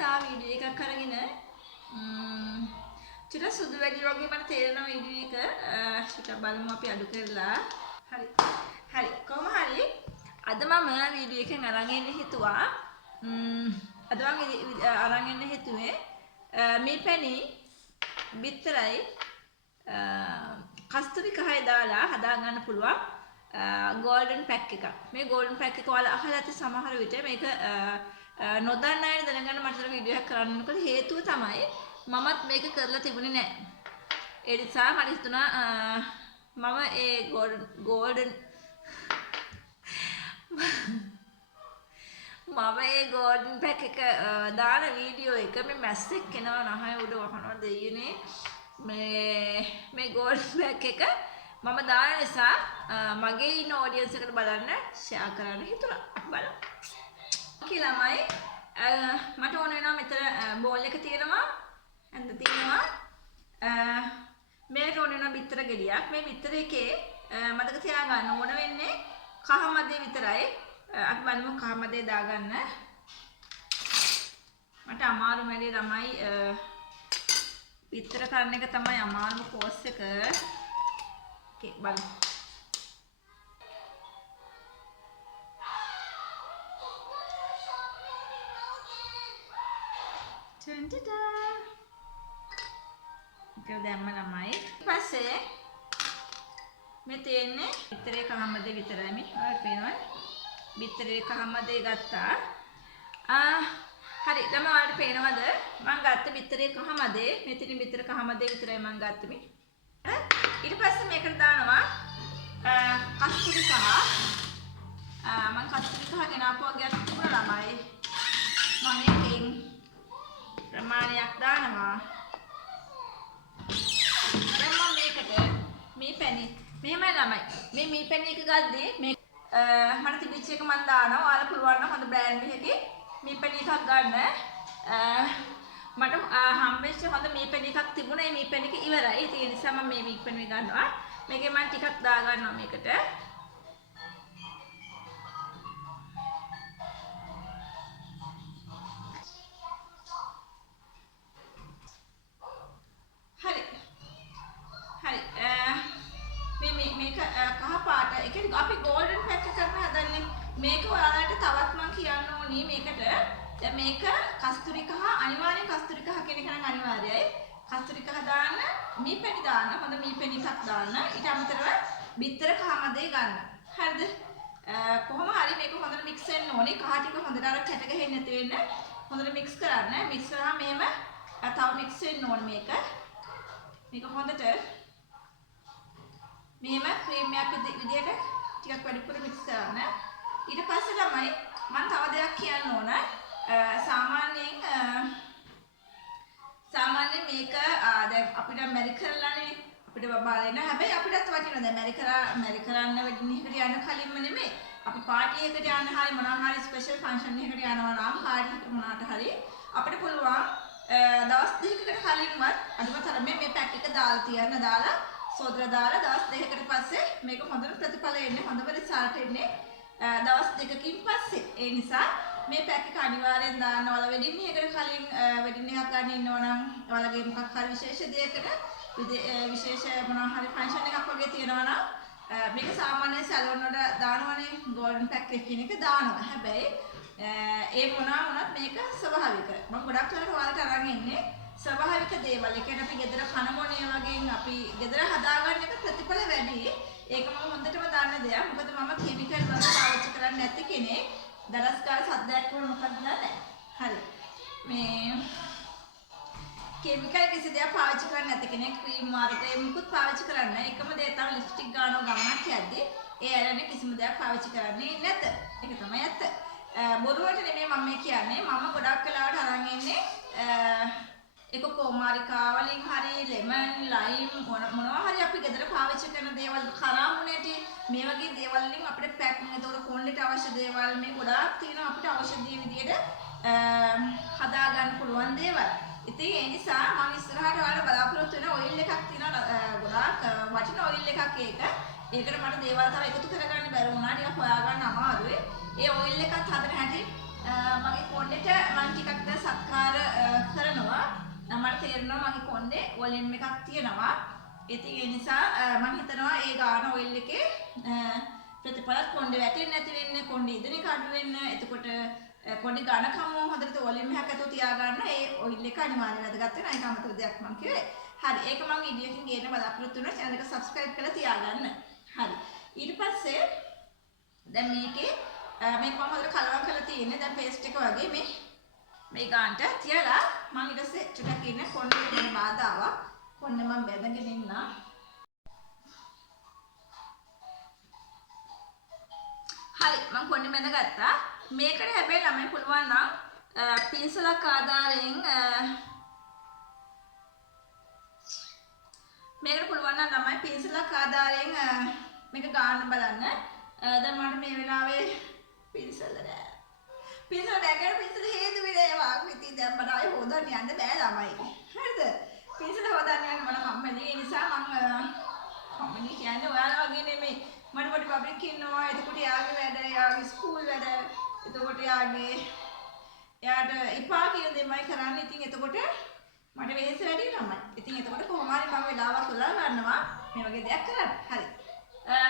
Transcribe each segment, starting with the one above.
තා වීඩියෝ එකක් අරගෙන චුට්ටක් සුදු වැඩි වගේ මට තේරෙන වීඩියෝ එක ටිකක් බලමු අපි අඩු කරලා. හරි කොහොම හරි අද මම වීඩියෝ එකෙන් අරන් එන්න හිතුවා. අද මම අරන් එන්න හිතුවේ මේ පැණි බිත්තරයි කස්තුරි කහයි දාලා හදා ගන්න පුළුවන් golden pack එකක්. මේ golden pack එක ඔයාලා අහලා ඇති සමහර විට මේක නොදන්න අය දැනගන්න මට වීඩියෝ එකක් කරන්න මොකද හේතුව තමයි මමත් මේක කරලා තිබුණේ නැහැ. ඒ නිසා මට හිතුණා මම ඒ golden pack එක දාන වීඩියෝ එක මේ මැස්සෙක් කෙනා නහය උඩ වහනවා දෙයියනේ මේ golden pack එක මම දාන නිසා මගේ ඉන්න ඔඩියන්ස් එකට බලන්න ෂෙයා කරන්න හිතුණා. බලමු. ළමයි මට ඕන වෙනවා මෙතන බෝල් එක තියෙනවා ඇඳ තියෙනවා මේකට ඕන වෙනවා බිත්තර ගෙඩියක්. මේ බිත්තර එකේ මතක තියාගන්න ඕන වෙන්නේ කහ මදේ විතරයි. අපි බලමු කහ මදේ දාගන්න. මට අමාරු වැඩේ ළමයි බිත්තර කරන එක තමයි අමාරුම කෝස් එක. ඕකේ බලමු. ටන්ටටා ඒක දැම්ම ළමයි. ඊපස්සේ මේ තියෙන්නේ බිත්තරේ කහමදේ විතරයි මේ. ඔයාලට පේනවද? බිත්තරේ කහමදේ ගත්තා. හරි ළමයි ඔයාලට පේනවද? මම ගත්ත බිත්තරේ කහමදේ මෙතන බිත්තර කහමදේ විතරයි මම ගත්තේ මේ. ඊට පස්සේ මේකට දානවා කස්තුරි කහ. මම කස්තුරි කහ ගෙනාපුවා ගියත් තිබුණා ළමයි. මම එකෙන් ප්‍රමාණයක් දානවා. දැන් මම මේකට මේ පැණි මෙහෙමයි ළමයි. මේ පැණි එක ගද්දී මේ මට තිබිච්ච එක මම දානවා. ඔයාලා පුළුවන් නම් හොඳ බ්‍රෑන්ඩ් එකකේ මේ පැණි එකක් ගන්න. මට හම්බෙච්ච හොඳ මේ පැණි එකක් තිබුණා. මේ පැණි එක ඉවරයි. ඒ නිසා මම මේ පැණි ගන්නවා. මේකේ මම ටිකක් දා ගන්නවා මේකට. අපි golden pack එක කරන්න හදන්නේ. මේක ඔයාලට තවත් මම කියන්න ඕනි මේකට. දැන් මේක කස්තුරි කහ අනිවාර්යෙන් කස්තුරි කහ කියන එක නම් අනිවාර්යයි. කස්තුරි කහ දාන්න, මේ පැණි දාන්න, හොඳ මේ පැණි එකක් දාන්න. ඊට අමතරව බිත්තර කහ මදේ ගන්න. හරිද? කොහොම හරි මේක හොඳට mix වෙන්න ඕනේ. කහ ටික හොඳට අර කැට ගහෙන්නේ නැති වෙන්න හොඳට mix කරන්න. mix කරාම මෙහෙම තව mix වෙන්න ඕනේ මේක. මේක හොඳට මෙහෙම ක්‍රීම් එකක් විදියට ටිකක් වැඩිපුර මික්ස් කරන්න. ඊට පස්සේ ළමයි මම තව දෙයක් කියන්න ඕන. සාමාන්‍යයෙන් මේක දැන් අපිට ඇමරිකන්ලානේ අපිට බබාලේ නෑ. හැබැයි අපිටත් වටිනවා. දැන් ඇමරිකන්න්න වෙඩින් එකට යන්න කලින්ම නෙමෙයි. අපි පාටි එකට යන්න හරි මොනවා හරි ස්පෙෂල් ෆන්ක්ෂන් එකකට යනවා නම් කාඩ් මොනකට හරි අපිට පුළුවන් දවස් දෙකකට කලින්වත් අදම තරමේ මේ පැක් එක දාලා තියන්න දාලා සෝදර දාලා දවස් දෙකකට පස්සේ මේක හොඳට ප්‍රතිඵල එන්නේ හොඳම රිසල්ට් එන්නේ දවස් දෙකකින් පස්සේ. ඒ නිසා මේ පැක් එක අනිවාර්යෙන් දාන්න. ඔයාලා වෙඩින් එකකට කලින් වෙඩින් එකක් ගන්න ඉන්නවා නම් ඔයාලගේ මොකක් හරි විශේෂ දෙයකට විශේෂ මොනවා හරි ෆන්ක්ෂන් එකක් වගේ තියෙනවා නම් මේක සාමාන්‍ය සැලොන් වල දානවනේ golden pack එක කියන එක දානවා. හැබැයි ඒ මොනවා වුණත් මේක ස්වභාවික. මම ගොඩක් වෙලාවට ඔයාලට අරන් ඉන්නේ ස්වභාවික දේවල්. ඒ කියන්නේ අපි ගෙදර කන මොනේ වගේ අපි ගෙදර හදාගන්න එක ප්‍රතිඵල වැඩි. ඒක මම හොඳටම දන්න දෙයක්. මොකද මම කිමිකල් වල පාවිච්චි කරන්නේ නැති කෙනෙක්. දරස් කාල සද්දයක් වුණ මොකක්ද නැහැ. හරි. මේ කිමිකල් කිසි දෙයක් පාවිච්චි කරන්නේ නැති කෙනෙක් ක්‍රීම් මාර්ගය මුකුත් පාවිච්චි කරන්නේ නැහැ. එකම දේ තමයි ලිප්ස්ටික් ගන්නවා ගමනක් යද්දී ඒ ඇරෙන්නේ කිසිම දෙයක් පාවිච්චි කරන්නේ නැත. ඒක තමයි ඇත්ත. බොරුවට නෙමෙයි මම මේ කියන්නේ. මම ගොඩක් වෙලාවට අරන් ඉන්නේ ඒක කොමාරිකා වලින් හරි ලෙමන් ලයිම් මොනවා හරි අපි ගෙදර පාවිච්චි කරන දේවල් කරාමුණේටි මේ වගේ දේවල් වලින් අපිට පැක් එතකොට කොණ්ඩේට අවශ්‍ය දේවල් මේ ගොඩාක් තියෙනවා අපිට අවශ්‍ය දේ විදියට හදා ගන්න පුළුවන් දේවල්. ඉතින් ඒ නිසා මම ඉස්සරහට ඔයාලට බලාපොරොත්තු වෙන ඔයිල් එකක් තියෙනවා ගොඩාක් වටින ඔයිල් එකක් ඒක. ඒකට මට දේවල් තව එකතු කරගන්න බැරි වුණා. ටිකක් හොයාගන්න අමාරුයි. ඒ ඔයිල් එකත් හදන හැටි මගේ කොණ්ඩෙට මම ටිකක් දැන් සත්කාර කරනවා. මට තේරෙනවා මගේ කොණ්ඩේ වොලියම් එකක් තියෙනවා. ඉතින් ඒ නිසා මම හිතනවා ඒ ගාන ඔයිල් එකේ ප්‍රතිඵලත් කොණ්ඩේ වැටෙන්නේ නැති වෙන්න, කොණ්ඩේ ඉදෙන එක අඩු වෙන්න. එතකොට කොණ්ඩේ ඝනකම හොඳට වොලියම් එකක් ඇතුව තියාගන්න ඒ ඔයිල් එක අනිවාර්යයෙන් වැදගත් වෙනවා. ඒක අමතර දෙයක් මම කිව්වේ. හරි. ඒක මම වීඩියෝ එකකින් ගේන්න බලාපොරොත්තු වෙනවා. channel එක subscribe කරලා තියාගන්න. හරි. ඊට පස්සේ දැන් මේකේ මේක මම හොඳට කලවම් කරලා තියෙන්නේ. දැන් පේස්ට් එක වගේ මේ ගානට තියලා මම ඊට පස්සේ ටිකක් ඉන්න කොණ්ඩේ වෙන බාධාවක්. කොණ්ඩේ මම බැඳගෙන ඉන්න. හරි මම කොණ්ඩේ බැඳගත්තා. මේකට හැබැයි ළමයි පුළුවන් නම් පින්සලක් ආධාරයෙන් මේකට පුළුවන් නම් ළමයි පින්සලක් ආධාරයෙන් මේක ගන්න බලන්න. දැන් මට මේ වෙලාවේ පින්සල නෑ. පින්සල නැගගෙන පින්සල හේතුවේ නෑ වාක් විතී දැන් මට ආයෙ හොදන්න යන්න බෑ ළමයි. හරිද? පින්සල හොදන්න යන්න මම කම්මැලි. ඒ නිසා මම කම්මැලි කියන්නේ ඔයාලා වගේ නෙමෙයි. මට පොඩි බබෙක් ඉන්නවා. එතකොට යාගේ වැඩ, යාගේ ස්කූල් වැඩ. එතකොට එයාට ඉපා කියන දෙමයි කරන්නේ. ඉතින් එතකොට මට වෙහෙස වැඩි ළමයි. ඉතින් එතකොට කොහොම හරි මම වෙලාවක් හොයලා ගන්නවා මේ වගේ දෙයක් කරන්න. හරි.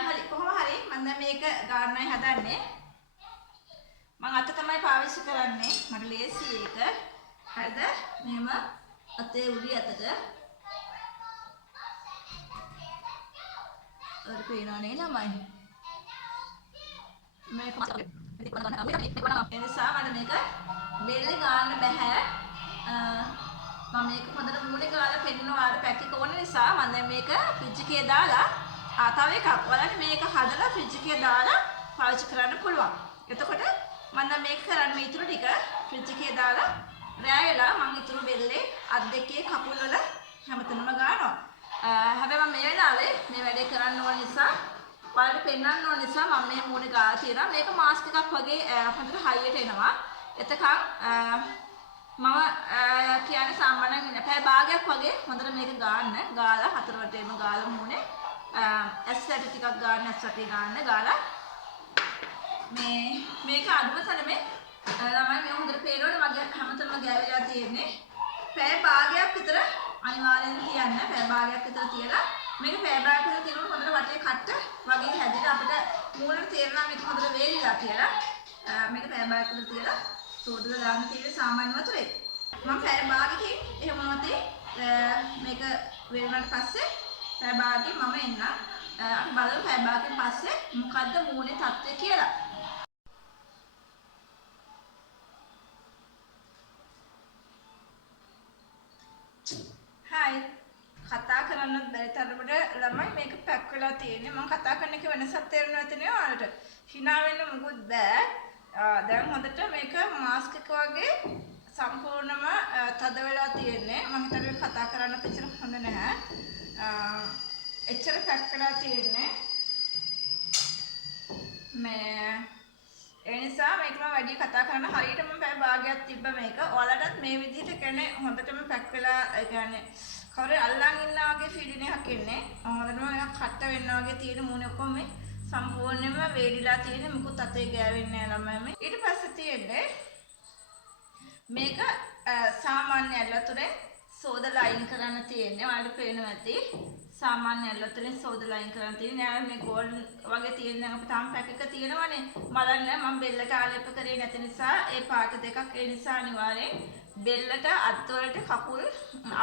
හරි කොහොම හරි මම දැන් මේක ගන්නයි හදන්නේ. මම අත තමයි පාවිච්චි කරන්නේ. මට ලේසි ඒක. හරිද? මෙහෙම අතේ උඩි අතට අර පේනවනේ ළමයි. මේක එනිසා මට මේක බෙල්ලේ ගන්න බෑ. මම මේක හොඳට මූණේ ගාලා පෙන්නනවා අර පැක් එක ඕන නිසා මම දැන් මේක ෆ්‍රිජ් එකේ දාලා තව එකක් බලන්න මේක හදලා ෆ්‍රිජ් එකේ දාලා පාවිච්චි කරන්න පුළුවන්. එතකොට මම දැන් මේක කරන්න මේ ඉතුරු ටික ෆ්‍රිජ් එකේ දාලා රෑ වෙලා මම ඉතුරු බෙල්ලේ අත් දෙකේ කකුල් වල හැමතැනම ගන්නවා. හැබැයි මම මේ වෙලාවේ මේ වැඩේ කරන්න ඕන නිසා ඔයාලට පෙන්වන්න ඕන නිසා මම මේ මූණේ ගාලා තියෙනවා. මේක මාස්ක් එකක් වගේ හොඳට හයියට එනවා. එතකන් මම කියන්නේ සාමාන්‍යයෙන් පැය භාගයක් වගේ හොඳට මේක ගන්න. ගාලා හතර වටේම ගාලා මූණේ ඇස් ඇට ටිකක් ගන්න, ඇස් වටේ ගන්න ගාලා මේක අඩුම තරමේ ළමයි මේ හොඳට පේනවනේ මගේ හැමතැනම ගෑවිලා තියෙන්නේ. පැය භාගයක් විතර අනිවාර්යෙන් තියන්න. පැය භාගයක් විතර තියලා මේක පැය භාගයක් විතර තියනකොට හොඳට වටේ කට්ට වගේ හැදිලා අපිට මූණට තේරෙනවා මේක හොඳට වේලිලා කියලා. මේක පැය භාගයක් විතර තියලා සෝදලා දාන්න තියෙන්නේ සාමාන්‍ය වතුරේ. මම පැය භාගයකින් එහෙම නැති මේක වේලුණාට පස්සේ පැය භාගයකින් මම එන්න. අපි බලමු පැය භාගයකින් පස්සේ මොකද්ද මූණේ තත්ත්වය කියලා. හයි කතා කරන්නත් බැරි තරමට ළමයි මේක පැක් වෙලා තියෙන්නේ. මම කතා කරන එක වෙනසක් තේරෙන්නේ නැති නේ ඔයාලට. hina වෙන්න මොකුත් බෑ. දැන් හොඳට මේක මාස්ක් එක වගේ සම්පූර්ණම තද වෙලා තියෙන්නේ. මම හිතන්නේ කතා කරන්නත් එච්චර හොඳ නැහැ. එච්චර පැක් වෙලා තියෙන්නේ. ඒ නිසා මේක මම වැඩි කතා කරන්න හරියටම පැය භාගයක් තිබ්බ මේක. ඔයාලටත් මේ විදිහට කියන්නේ හොඳටම පැක් වෙලා ඒ කියන්නේ කවුරු අල්ලන් ඉන්නා වගේ ෆීලින් එකක් එන්නේ. හොඳටම එකක් කට්ට වෙන්න වගේ තියෙන මූණේ ඔක්කොම මේ සම්පූර්ණයෙන්ම වේලිලා තියෙන මුකුත් අතේ ගෑවෙන්නේ නැහැ ළමයි. ඊට පස්සේ තියෙන්නේ මේක සාමාන්‍ය ඇල්ලතුරෙන් සෝදලා අයින් කරන්න තියෙන්නේ. ඔයාලට පේනවා ඇති. සාමාන්‍ය ඇල්ලතුරෙන් සෝදලා අයින් කරන්න තියෙන්නේ. නෑ මේ ගෝල්ඩන් වගේ තියෙන දැන් අපි තාම පැක් එක තියෙනවනේ. බලන්න මම බෙල්ලට ආලේප කරේ නැති නිසා ඒ පාට දෙකක් ඒ නිසා අනිවාර්යෙන් බෙල්ලට අත්වලට කකුල්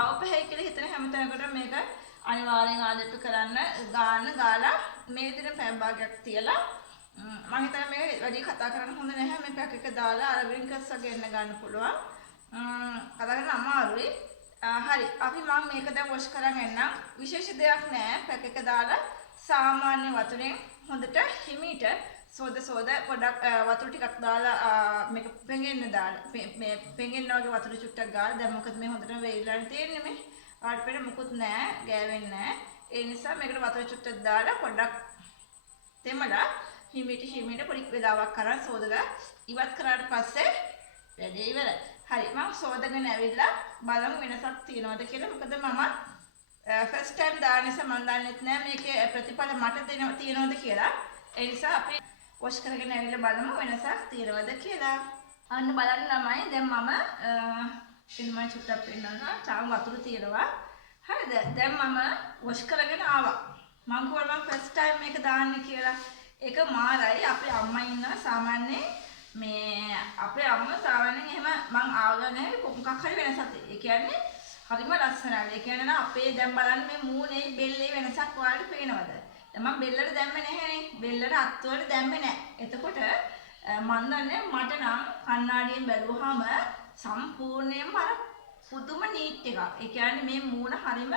අවපහයි කියලා හිතන හැමතැනකටම මේක අනිවාර්යෙන් ආලේප කරන්න ගාලා මේ විදිහට පැය භාගයක් තියලා මම හිතන්නේ මේ වැඩි කතා කරන්න හොඳ නැහැ. මේ පැක් එක දාලා අර වින්කස් වගේ එන්න ගන්න පුළුවන්. කතා කරන්න අමාරුයි. හරි අපි මම මේක දැන් වොෂ් කරන් එන්නම්. විශේෂ දෙයක් නැහැ. පැක් එක දාලා සාමාන්‍ය වතුරෙන් හොඳට හිමීට සෝද පොඩක් වතුර ටිකක් දාලා මේක පෙඟෙන්න දාලා මේ පෙඟෙන්න වගේ වතුර චුට්ටක් ගාලා දැන් මොකද මේ හොඳට වෙයිලා තියෙන්නේ මේ ආට පෙන්න මොකුත් නැහැ ගෑවෙන්නේ නැහැ. ඒ නිසා මේකට වතුර චුට්ටක් දාලා පොඩක් තෙමලා හිමීට පොඩි වෙලාවක් කරන් සෝදලා ඉවත් කරාට පස්සේ වැඩේ ඉවරයි. හරි මම සෝදගෙන ඇවිල්ලා බලමු වෙනසක් තියෙනවද කියලා. මොකද මම ෆස්ට් ටයිම් දාන නිසා මම දන්නෙත් නෑ මේකේ ප්‍රතිඵල මට තියෙනවද කියලා. ඒ නිසා අපි වොෂ් කරගෙන ඇවිල්ලා බලමු වෙනසක් තියෙනවද කියලා. අන්න බලන්න ළමයි දැන් මම චුට්ටක් පෙන්නනවා. තාම වතුර තියෙනවා. හරිද? දැන් මම වොෂ් කරගෙන ආවා. මම කිව්වා මම ෆස්ට් ටයිම් මේක දාන්නේ කියලා. ඒක මාරයි. අපේ අම්මා ඉන්නවා සාමාන්‍යයෙන් මේ අපේ අම්මා සාමාන්‍යයෙන් එහෙම මං ආවලා නැහැ මොකක් හරි වෙනසක්. ඒ කියන්නේ හරිම ලස්සනයි. ඒ කියන්නේ අපේ දැන් බලන්න මේ මූණේ බෙල්ලේ වෙනසක් ඔයාලට පේනවද? දැන් මම බෙල්ලට දැම්මේ නැහැනේ. බෙල්ලට අත්වලට දැම්මේ නැහැ. එතකොට මන් දන්නේ මට නම් කණ්ණාඩියෙන් බැලුවාම සම්පූර්ණයෙන්ම අර පුදුම නීට් එකක්. ඒ කියන්නේ මේ මූණ හරිම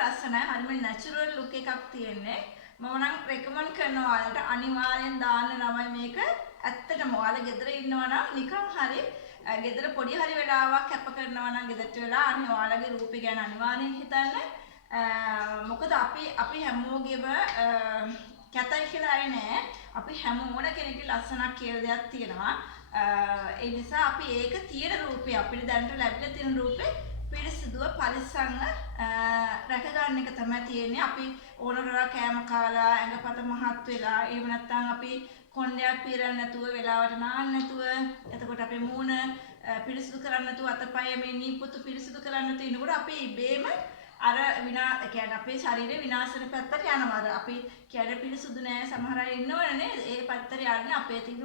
ලස්සනයි. හරිම නැචරල් ලුක් එකක් තියෙන්නේ. මම නම් රෙකමන්ඩ් කරනවා ඔයාලට අනිවාර්යෙන් දාන්න ළමයි මේක. ඇත්තටම ඔයාලා ගෙදර ඉන්නවා නම් නිකන් හරි ගෙදර පොඩි හරි වෙලාවක් කැප කරනවා නම් ගෙදරට වෙලා අනේ ඔයාලගේ රූපේ ගැන අනිවාර්යෙන් හිතන්න. මොකද අපි හැමෝගෙම කැතයි කියලා අය නෑ. අපි හැම ඕන කෙනෙක්ගේ ලස්සනක් කියලා දෙයක් තියෙනවා. ඒ නිසා අපි ඒක තියෙන රූපේ අපිට දැනට ලැබිලා තියෙන රූපේ පිරිසිදුව පරිස්සම්ව රැක ගන්න එක තමයි තියෙන්නේ. අපි ඕන කරලා කෑම කාලා ඇඟපත මහත් වෙලා එහෙම නැත්නම් අපි කොණ්ඩයක් පීරන්න නැතුව වෙලාවට නාන්න නැතුව එතකොට අපේ මූණ පිරිසිදු කරන්න නැතුව අතපය මේ නීපොතු පිරිසිදු කරන්න නැතුව ඉන්නකොට අපි ඉබේම අර කියන්නේ අපේ ශරීරේ විනාශ වෙන පැත්තට යනවා. අර අපි කියන්නේ පිරිසිදු නෑ සමහර අය ඉන්නවනේ නේද? ඒ පැත්තට යන්නේ අපේ තියෙන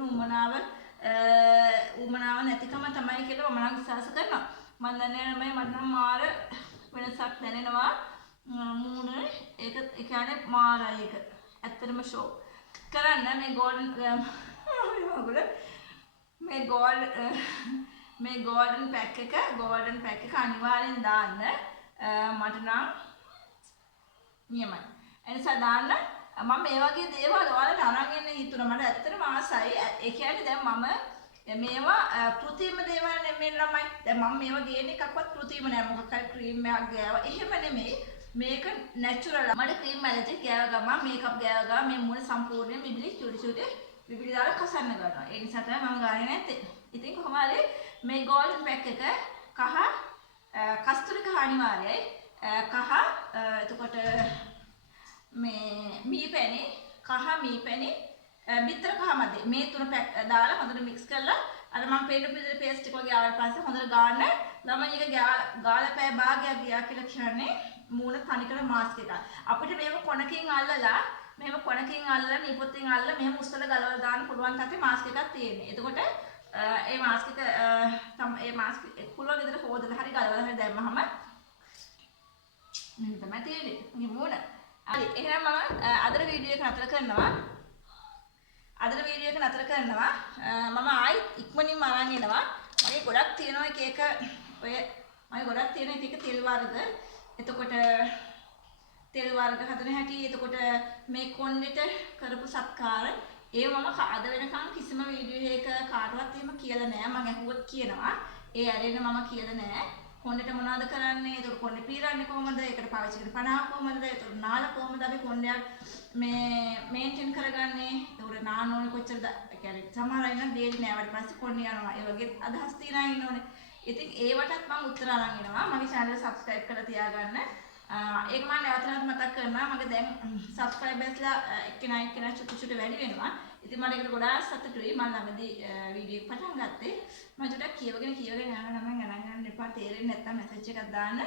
උමනාව නැතිකම තමයි කියලා මම නම් විශ්වාස කරනවා. මම දන්නේ නැහැ මට නම් මාර වෙනසක් දැනෙනවා මූණ. ඒක ඒ කියන්නේ මාරයි ඒක. ඇත්තටම ෂෝ කරන්න මේ ගෝල්ඩන් පැක් එක අනිවාර්යෙන් දාන්න. මට නම් නියමයි. එනිසා දාන්න. මම මේ වගේ දේවල් ඔයාලට අරන් එන්න හිතුණා. මට ඇත්තටම ආසයි. ඒ කියන්නේ දැන් මම මේවා කෘත්‍රිම දේවල් නෙමෙයි ළමයි. දැන් මම මේවා ගේන එකක්වත් කෘත්‍රිම නෑ. මොකක් හරි ක්‍රීම් එකක් ගෑවා. එහෙම නෙමෙයි. මේක නැචරල්. මට ක්‍රීම් ඇලර්ජි ගෑව ගමන් මේකප් ගෑව ගමන් මේ මූණ සම්පූර්ණයෙන් විවිලි චුටි දාලා කසන්න ගන්නවා. ඒ නිසා තමයි මම ගානේ නැත්තේ. ඉතින් කොහොම හරි මේ ගෝල්ඩන් පැක් එක කහ කස්තුරි කහ අනිවාර්යයි. කහ එතකොට මේ මීපැණි බිත්තර කහ මැද මේ තුන පැක් දාලා හොඳට මික්ස් කරලා අර මම පේන පිළිදෙල පේස්ට් එක වගේ ආවට පස්සේ හොඳට ගාන්න. ළමයි එක ගාලා පැය භාගයක් ගියා කියලා කියන්නේ මූණ තනිකර මාස්ක් එකක්. අපිට මේක කොනකින් අල්ලලා නිපොත්තෙන් අල්ලලා මෙහෙම උස්සලා ගලවලා දාන්න පුළුවන් තරමේ මාස්ක් එකක් තියෙන්නේ. එතකොට ඒ මාස්ක් එක පුළුවන් විදිහට හොදලා හරි ගලවලා හරි දැම්මහම මෙන්න තමයි තියෙන්නේ. මේ මූණ. හරි. එහෙනම් මම අදට වීඩියෝ එක නතර කරනවා. මම ආයි ඉක්මනින්ම අරන් එනවා. මගේ ගොඩක් තියෙනවා එක තෙල් වර්ග. එතකොට තෙල් වර්ග හදන හැටි. එතකොට මේ කොණ්ඩෙට කරපු සත්කාර ඒව මම අද වෙනකන් කිසිම වීඩියෝ එකක කාටවත් එහෙම කියලා නෑ. මම අහුවොත් කියනවා. ඒ ඇරෙන්න මම කියලා නෑ. කොණ්ඩෙට මොනවද කරන්නේ? ඒක කොණ්ඩේ පීරන්නේ කොහොමද? ඒකට පාවිච්චි කරන පණාව කොහොමද? ඒක නාල කොහොමද අපි කොණ්ඩයක් මේන්ටේන් කරගන්නේ? ඒක නාන ඕනේ කොච්චරද? ඒ කියන්නේ සමහර අය නම් ඩේලි නෑවට පස්සේ කොණ්ඩේ යනවා. ඒ වගේ අදහස් තියන අය ඉන්නෝනේ. ඉතින් ඒවටත් මම උත්තර අරන් එනවා. මගේ channel එක subscribe කරලා තියාගන්න. ඒක මම නැවත මතක් කරනවා. මගේ දැන් subscribersලා එක්කෙනා චුටි වැඩි වෙනවා. ඉතින් මට ඒකට ගොඩාක් සතුටුයි. මම ළඟදී වීඩියෝ එක පටන් ගත්තේ. මම චුට්ටක් කියවගෙන යනවා නම් ගණන් ගන්න එපා. තේරෙන්නේ නැත්නම් මැසේජ් එකක් දාන්න.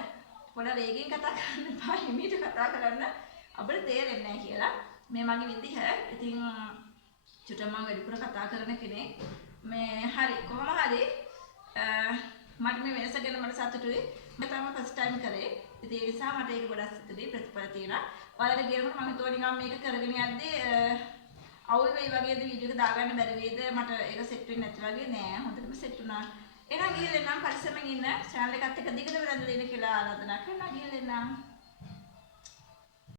පොඩ්ඩක් වේගෙන් කතා කරන්න එපා. හිමීට කතා කරන්න. අපිට තේරෙන්නේ නැහැ කියලා. මේ මගේ විදිහ. ඉතින් චුට්ටක් මම වැඩිපුර කතා කරන කෙනෙක්. මේ හරි කොහොම හරි මට මේ වෙනස ගැන මට සතුටුයි. මම තමයි ෆස්ට් ටයිම් කරේ. ඉතින් ඒ නිසා මට ඒක ගොඩක් සතුටුයි. ප්‍රතිඵල තියෙනවා. ඔයාලට කියනකොට මම හිතුවා නිකන් මේක කරගෙන යද්දී අවුල් වෙයි වගේද වීඩියෝ එක දාගන්න බැරි වේද මට ඒක සෙට් වෙන්නේ නැති වගේ නෑ. හොඳටම සෙට් වුණා. එහෙනම් ගිහලා නම් පරිස්සමෙන් ඉන්න. channel එකත් එක්ක දිගටම රැඳලා ඉන්න කියලා ආරාධනා කරනවා. ගිහලා නම්